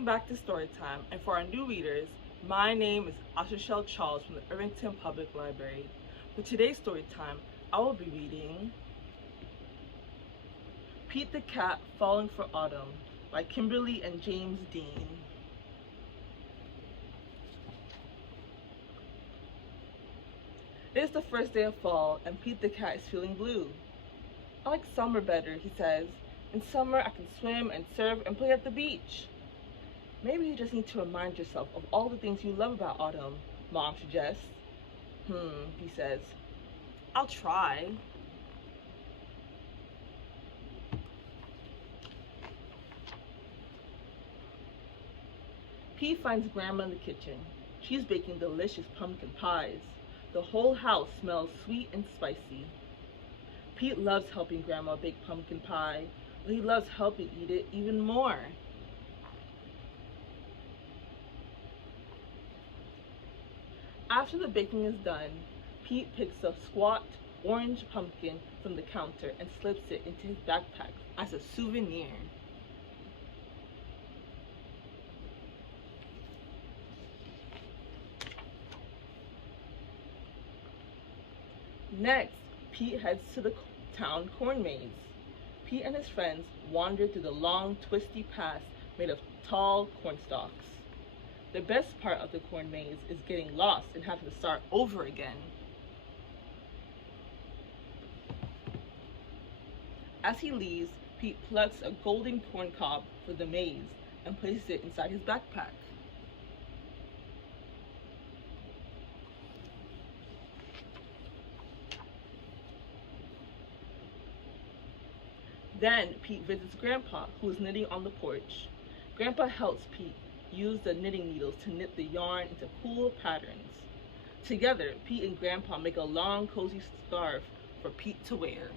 Welcome back to Storytime, and for our new readers, my name is Acharchelle from the Irvington Public Library. For today's Storytime, I will be reading Pete the Cat Falling for Autumn by Kimberly and James Dean. It is the first day of fall, and Pete the Cat is feeling blue. I like summer better, he says. In summer, I can swim and surf and play at the beach. Maybe you just need to remind yourself of all the things you love about autumn, Mom suggests. He says. I'll try. Pete finds Grandma in the kitchen. She's baking delicious pumpkin pies. The whole house smells sweet and spicy. Pete loves helping Grandma bake pumpkin pie, but he loves helping eat it even more. After the baking is done, Pete picks a squat orange pumpkin from the counter and slips it into his backpack as a souvenir. Next, Pete heads to the town corn maze. Pete and his friends wander through the long, twisty paths made of tall corn stalks. The best part of the corn maze is getting lost and having to start over again. As he leaves, Pete plucks a golden corn cob for the maze and places it inside his backpack. Then Pete visits Grandpa, who is knitting on the porch. Grandpa helps Pete use the knitting needles to knit the yarn into cool patterns. Together, Pete and Grandpa make a long, cozy scarf for Pete to wear.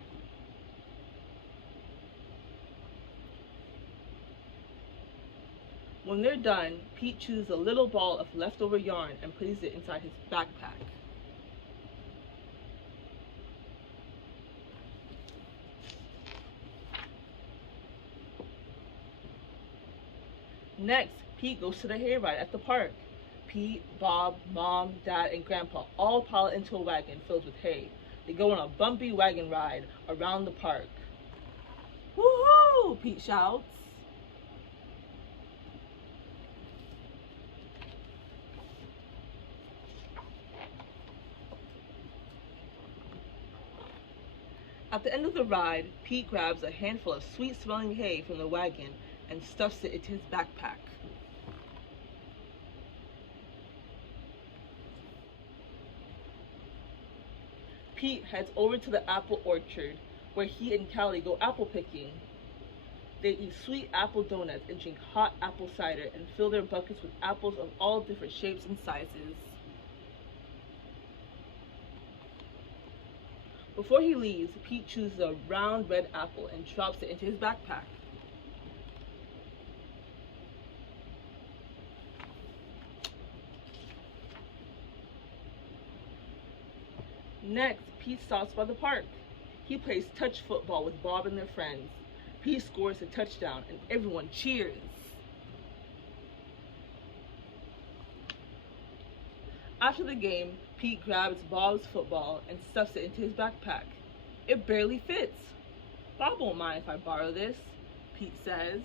When they're done, Pete chooses a little ball of leftover yarn and places it inside his backpack. Next, Pete goes to the hayride at the park. Pete, Bob, Mom, Dad, and Grandpa all pile into a wagon filled with hay. They go on a bumpy wagon ride around the park. Woohoo! Pete shouts. At the end of the ride, Pete grabs a handful of sweet-smelling hay from the wagon and stuffs it into his backpack. Pete heads over to the apple orchard where he and Callie go apple picking. They eat sweet apple donuts and drink hot apple cider and fill their buckets with apples of all different shapes and sizes. Before he leaves, Pete chooses a round red apple and drops it into his backpack. Next, Pete stops by the park. He plays touch football with Bob and their friends. Pete scores a touchdown and everyone cheers. After the game, Pete grabs Bob's football and stuffs it into his backpack. It barely fits. Bob won't mind if I borrow this, Pete says.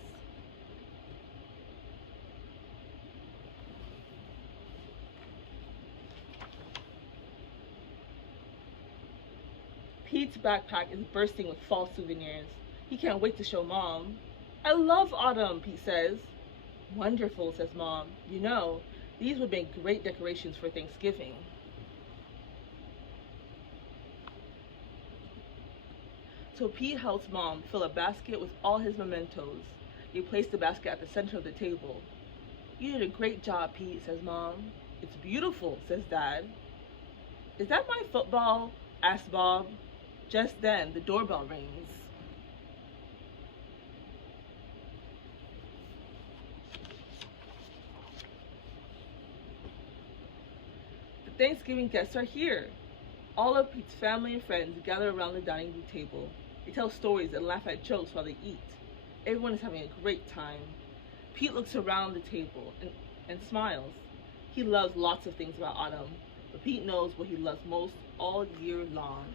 Pete's backpack is bursting with fall souvenirs. He can't wait to show Mom. I love autumn, Pete says. Wonderful, says Mom. You know, these would make great decorations for Thanksgiving. So Pete helps Mom fill a basket with all his mementos. They place the basket at the center of the table. You did a great job, Pete, says Mom. It's beautiful, says Dad. Is that my football? Asks Bob. Just then, the doorbell rings. The Thanksgiving guests are here. All of Pete's family and friends gather around the dining room table. They tell stories and laugh at jokes while they eat. Everyone is having a great time. Pete looks around the table and smiles. He loves lots of things about autumn, but Pete knows what he loves most all year long.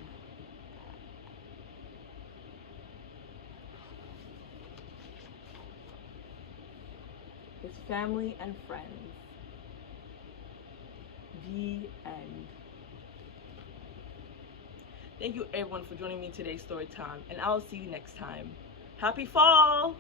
His family and friends. The end. Thank you everyone for joining me today's story time, and I'll see you next time. Happy fall!